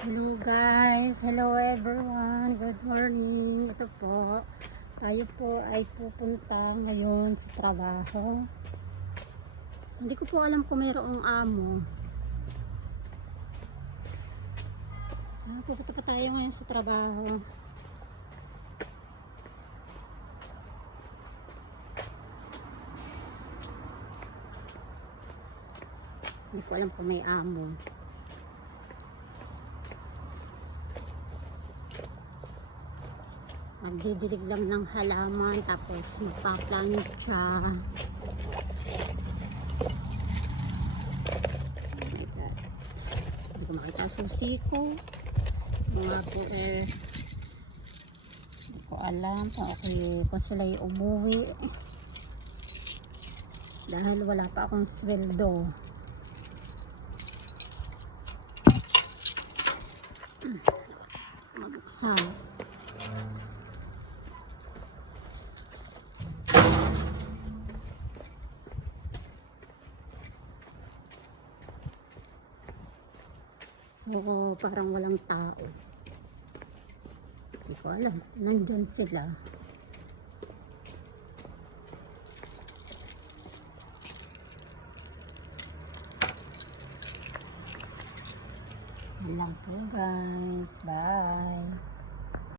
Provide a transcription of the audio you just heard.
Hello guys, hello everyone, good morning. Ito po, tayo po ay pupunta ngayon sa trabaho. Hindi ko po alam kung mayroong amo. Pupunta pa tayo ngayon sa trabaho. Hindi ko alam kung may amo. Magdidilig lang ng halaman, tapos magpa-plancha. Oh my God. Hindi ko makita ang susi ko. Mga po hindi ko alam kung sila'y umuwi. Dahil wala pa akong sweldo. Mabuksan. So, parang walang tao. Hindi ko alam. Nandyan sila. Yan lang po guys. Bye.